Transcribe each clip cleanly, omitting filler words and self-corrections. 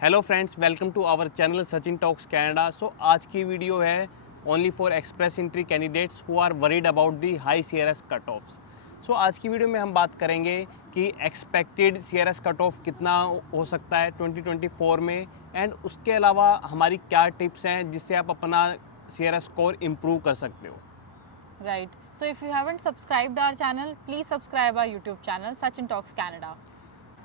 Hello friends, welcome to our channel Sachin talks Canada. So आज की video है only for express entry candidates who are worried about the high CRS cut offs. So आज की video में हम बात करेंगे कि एक्सपेक्टेड सीआरएस कट ऑफ कितना हो सकता है 2024 में, एंड उसके अलावा हमारी क्या टिप्स हैं जिससे आप अपना सीआरएस स्कोर इम्प्रूव कर सकते हो। Right. So if you haven't subscribed our channel, please subscribe our YouTube channel Sachin Talks Canada.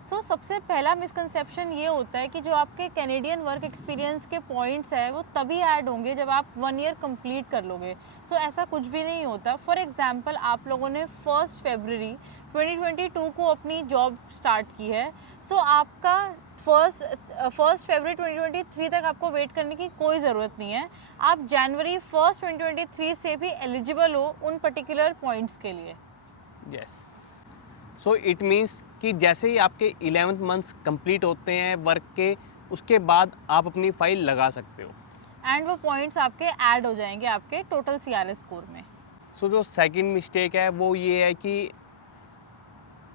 So सबसे पहला मिसकंसेप्शन ये होता है कि जो आपके कैनेडियन वर्क एक्सपीरियंस के पॉइंट्स है वो तभी ऐड होंगे जब आप 1 ईयर कंप्लीट कर लोगे। सो ऐसा कुछ भी नहीं होता। फॉर एग्जांपल आप लोगों ने 1 फरवरी 2022 को अपनी जॉब स्टार्ट की है। सो आपका फर्स्ट फरवरी 2023 तक आपको वेट करने की कोई ज़रूरत नहीं है। आप जनवरी 1 2023 से भी एलिजिबल हो उन पर्टिकुलर पॉइंट्स के लिए। यस, सो इट मीन्स कि जैसे ही आपके 11th मंथ्स कंप्लीट होते हैं वर्क के, उसके बाद आप अपनी फाइल लगा सकते हो। एंड वो पॉइंट्स आपके ऐड हो जाएंगे आपके टोटल सीआरएस स्कोर में। सो जो सेकंड मिस्टेक है वो ये है कि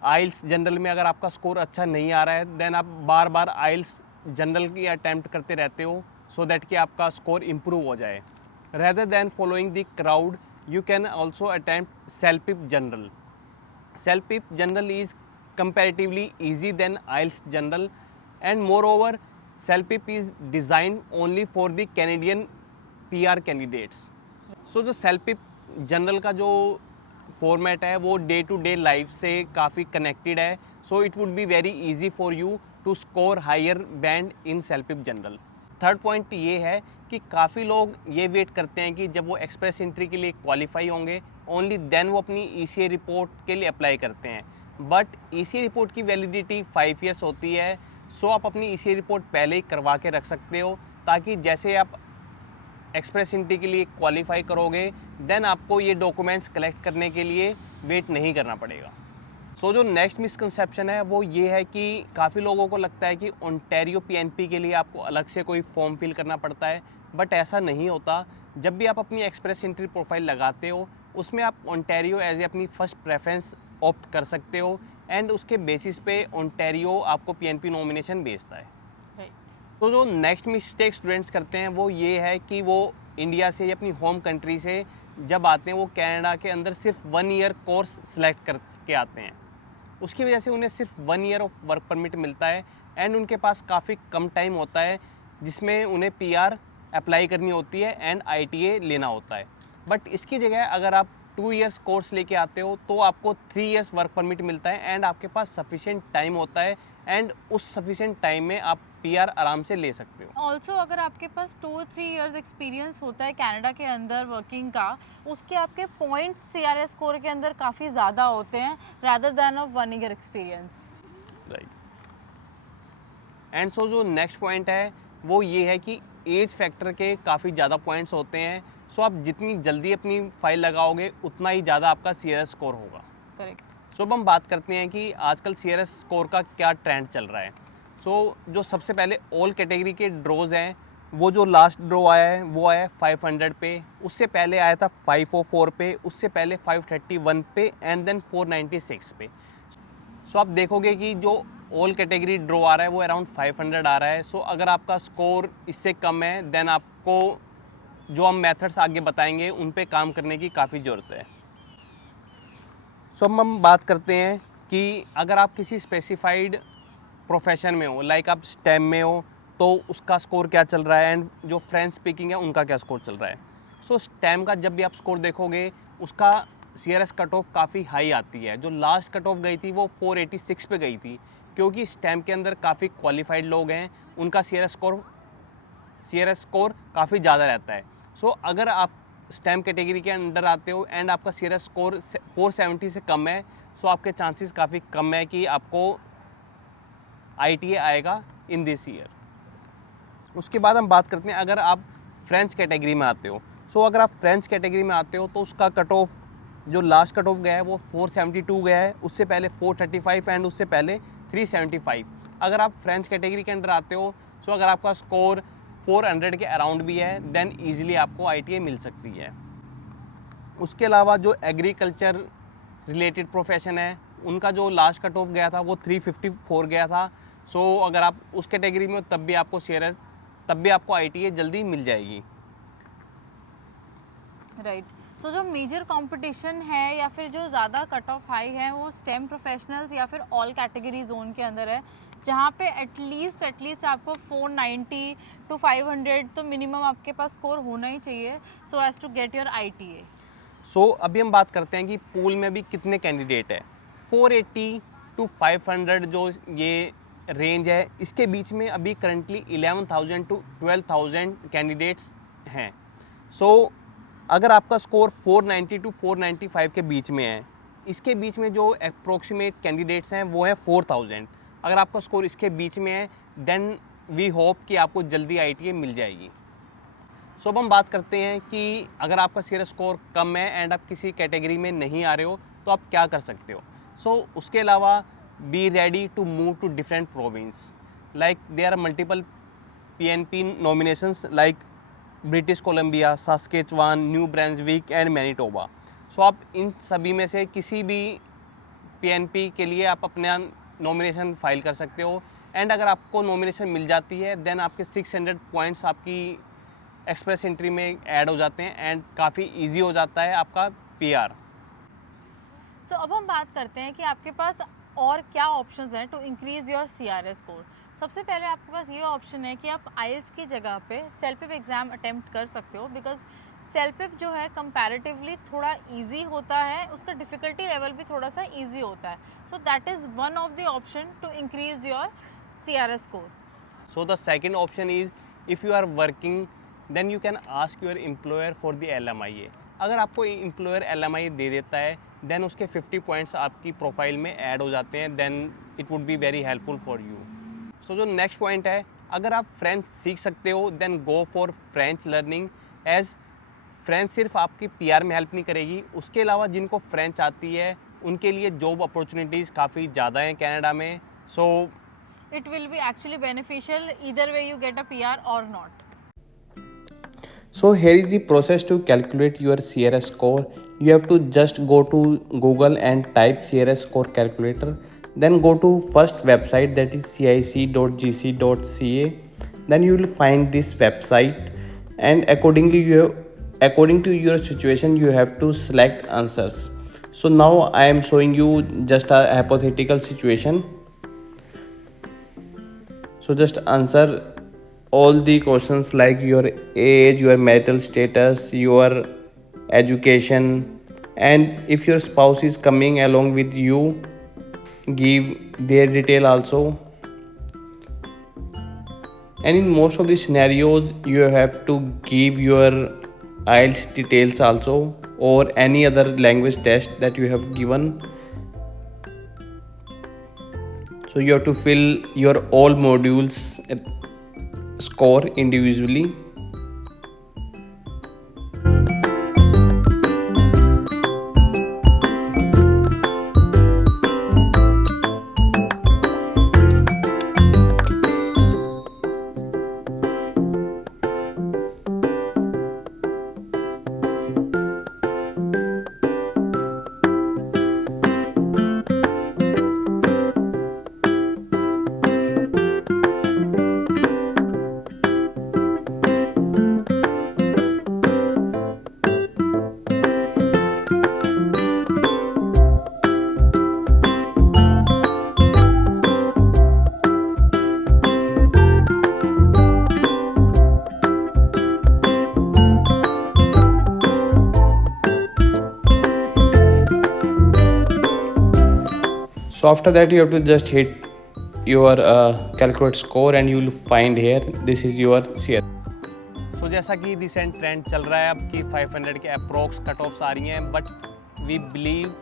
आइल्स जनरल में अगर आपका स्कोर अच्छा नहीं आ रहा है देन आप बार बार आइल्स जनरल की अटैम्प्ट करते रहते हो सो दैट कि आपका स्कोर इम्प्रूव हो जाए। Rather than following the crowd you can also attempt self general. Self-PIP general is comparatively easy than IELTS general, and moreover Self-PIP is designed only for the Canadian PR candidates. So जो Self-PIP general का जो format है वो day to day life से काफ़ी connected है। So it would be very easy for you to score higher band in CELPIP general. Third point ये है कि काफ़ी लोग ये वेट करते हैं कि जब वो एक्सप्रेस एंट्री के लिए क्वालिफाई होंगे ओनली देन वो अपनी ईसीए रिपोर्ट के लिए अप्लाई करते हैं। बट ईसीए रिपोर्ट की वैलिडिटी 5 ईयर्स होती है। सो आप अपनी ईसीए रिपोर्ट पहले ही करवा के रख सकते हो ताकि जैसे आप एक्सप्रेस एंट्री के लिए क्वालिफाई करोगे देन आपको ये डॉक्यूमेंट्स कलेक्ट करने के लिए वेट नहीं करना पड़ेगा। सो जो नेक्स्ट मिसकंसेप्शन है वो ये है कि काफ़ी लोगों को लगता है कि ओंटारियो पीएनपी के लिए आपको अलग से कोई फॉर्म फिल करना पड़ता है, बट ऐसा नहीं होता। जब भी आप अपनी एक्सप्रेस एंट्री प्रोफाइल लगाते हो उसमें आप ओंटारियो एज ए अपनी फर्स्ट प्रेफरेंस ऑप्ट कर सकते हो, एंड उसके बेसिस पे ओंटारियो आपको पीएनपी नॉमिनेशन भेजता है। तो जो नेक्स्ट मिस्टेक स्टूडेंट्स करते हैं वो ये है कि वो इंडिया से या अपनी होम कंट्री से जब आते हैं वो कनाडा के अंदर सिर्फ 1 ईयर कोर्स सेलेक्ट करके आते हैं। उसकी वजह से उन्हें सिर्फ 1 ईयर ऑफ वर्क परमिट मिलता है, एंड उनके पास काफ़ी कम टाइम होता है जिसमें उन्हें पीआर अप्लाई करनी होती है एंड आईटीए लेना होता है। बट इसकी जगह अगर आप 2 ईयर्स कोर्स लेके आते हो तो आपको 3 ईयर्स वर्क परमिट मिलता है, एंड आपके पास सफिशिएंट टाइम होता है, एंड उस सफिशिएंट टाइम में आप पीआर आराम से ले सकते हो। ऑल्सो अगर आपके पास 2-3 इयर्स एक्सपीरियंस होता है कनाडा के अंदर वर्किंग का, उसके आपके पॉइंट्स सीआरएस स्कोर के अंदर काफ़ी ज़्यादा होते हैं rather than of 1 year experience. Right. And so जो नेक्स्ट पॉइंट है वो ये है कि एज फैक्टर के काफ़ी ज़्यादा पॉइंट्स होते हैं। सो आप जितनी जल्दी अपनी फाइल लगाओगे उतना ही ज़्यादा आपका सीआरएस स्कोर होगा। करेक्ट। सो अब हम बात करते हैं कि आजकल सीआरएस स्कोर का क्या ट्रेंड चल रहा है। सो जो सबसे पहले ऑल कैटेगरी के ड्रॉज हैं, वो जो लास्ट ड्रॉ आया है वो आया है 500 पे, उससे पहले आया था 504 पे, उससे पहले 531 पे, एंड देन 496 पे। सो आप देखोगे कि जो ऑल कैटेगरी ड्रॉ आ रहा है वो अराउंड 500 आ रहा है। सो अगर आपका स्कोर इससे कम है देन आपको जो हम मेथड्स आगे बताएंगे उन पे काम करने की काफ़ी ज़रूरत है। सो अब हम बात करते हैं कि अगर आप किसी स्पेसिफाइड प्रोफेशन में हो, लाइक आप स्टेम में हो, तो उसका स्कोर क्या चल रहा है, एंड जो फ्रेंच स्पीकिंग है उनका क्या स्कोर चल रहा है। सो स्टेम का जब भी आप स्कोर देखोगे उसका सीआरएस कट ऑफ काफ़ी हाई आती है। जो लास्ट कट ऑफ गई थी वो 486 पे गई थी, क्योंकि स्टेम के अंदर काफ़ी क्वालिफाइड लोग हैं, उनका सीआरएस स्कोर काफ़ी ज़्यादा रहता है। सो अगर आप स्टेम कैटेगरी के अंडर आते हो एंड आपका सीआरएस स्कोर 470 से कम है, सो आपके चांसेस काफ़ी कम है कि आपको आईटीए आएगा इन दिस ईयर। उसके बाद हम बात करते हैं अगर आप फ्रेंच कैटेगरी में आते हो। सो अगर आप फ्रेंच कैटेगरी में आते हो तो उसका कट ऑफ जो लास्ट कट ऑफ गया है वो 472 गया है, उससे पहले 435 एंड उससे पहले 375। अगर आप फ्रेंच कैटेगरी के अंडर आते हो, सो अगर आपका स्कोर 400 के अराउंड भी है देन ईजिली आपको आईटीए मिल सकती है। उसके अलावा जो एग्रीकल्चर रिलेटेड प्रोफेशन है उनका जो लास्ट कट ऑफ गया था वो 354 गया था। सो अगर आप उस कैटेगरी में हो तब भी आपको ITA जल्दी मिल जाएगी। राइट। सो जो मेजर कंपटीशन है या फिर जो ज़्यादा कट ऑफ हाई है वो स्टेम प्रोफेशनल्स या फिर ऑल कैटेगरी जोन के अंदर है, जहाँ पे एटलीस्ट आपको 490 to 500 तो मिनिमम आपके पास स्कोर होना ही चाहिए so as to get your ITA। So अभी हम बात करते हैं कि पूल में भी कितने कैंडिडेट है। 480 to 500 जो ये रेंज है, इसके बीच में अभी करंटली 11,000 to 12,000 कैंडिडेट्स हैं। सो अगर आपका स्कोर 490 to 495 के बीच में है, इसके बीच में जो अप्रोक्सीमेट कैंडिडेट्स हैं वो है 4,000। अगर आपका स्कोर इसके बीच में है देन वी होप कि आपको जल्दी ITA मिल जाएगी। सो अब हम बात करते हैं कि अगर आपका CRS स्कोर कम है एंड आप किसी कैटेगरी में नहीं आ रहे हो तो आप क्या कर सकते हो। सो उसके अलावा be ready to move to different province, like there are multiple PNP nominations like British Columbia, Saskatchewan, New Brunswick and Manitoba. So आप इन सभी में से किसी भी PNP के लिए आप अपना नॉमिनेशन फाइल कर सकते हो एंड अगर आपको नॉमिनेशन मिल जाती है देन आपके 600 पॉइंट्स आपकी एक्सप्रेस एंट्री में ऐड हो जाते हैं एंड काफ़ी इजी हो जाता है आपका PR। सो अब हम बात करते हैं कि आपके पास और क्या ऑप्शंस हैं to increase your CRS score. सबसे पहले आपके पास ये ऑप्शन है कि आप IELTS की जगह पे सेल्फ एग्ज़ाम अटेम्प्ट कर सकते हो, बिकॉज सेल्फ जो है कंपैरेटिवली थोड़ा इजी होता है, उसका डिफ़िकल्टी लेवल भी थोड़ा सा इजी होता है। So that is one of the option to increase your CRS score. So the second option is if you are working then you can ask your employer for the LMIA। अगर आपको employer LMIA दे देता है then उसके 50 points आपकी profile में add हो जाते हैं, then it would be very helpful for you. So जो नेक्स्ट पॉइंट है, अगर आप फ्रेंच सीख सकते हो then go for French learning, as French सिर्फ आपकी PR में हेल्प नहीं करेगी, उसके अलावा जिनको फ्रेंच आती है उनके लिए जॉब अपॉर्चुनिटीज़ काफ़ी ज़्यादा हैं कनाडा में। सो It will be actually beneficial either way you get a PR or not. So here is the process to calculate your CRS score. You have to just go to Google and type CRS score calculator. Then go to first website, that is cic.gc.ca. Then you will find this website and according to your situation you have to select answers. So now I am showing you just a hypothetical situation. So just answer all the questions like your age, your marital status, your education, and if your spouse is coming along with you, give their detail also. And in most of the scenarios you have to give your IELTS details also or any other language test that you have given. So you have to fill your all modules score individually. So after that you have to just hit your calculate score and you will find here this is your CRS. So जैसा कि recent trend चल रहा है अब कि 500 के approx cut offs आ रही हैं, बट वी बिलीव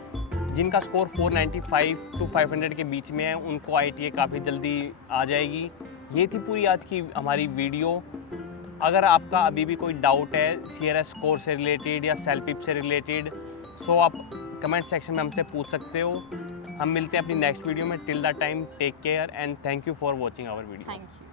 जिनका स्कोर 495 to 500 के बीच में है उनको ITA काफ़ी जल्दी आ जाएगी। ये थी पूरी आज की हमारी वीडियो। अगर आपका अभी भी कोई डाउट है CRS स्कोर से रिलेटेड या सेल्फ से रिलेटेड, सो आप कमेंट सेक्शन में हमसे पूछ सकते हो। हम मिलते हैं अपनी नेक्स्ट वीडियो में। Till the time take care and thank you for watching our video. Thank you.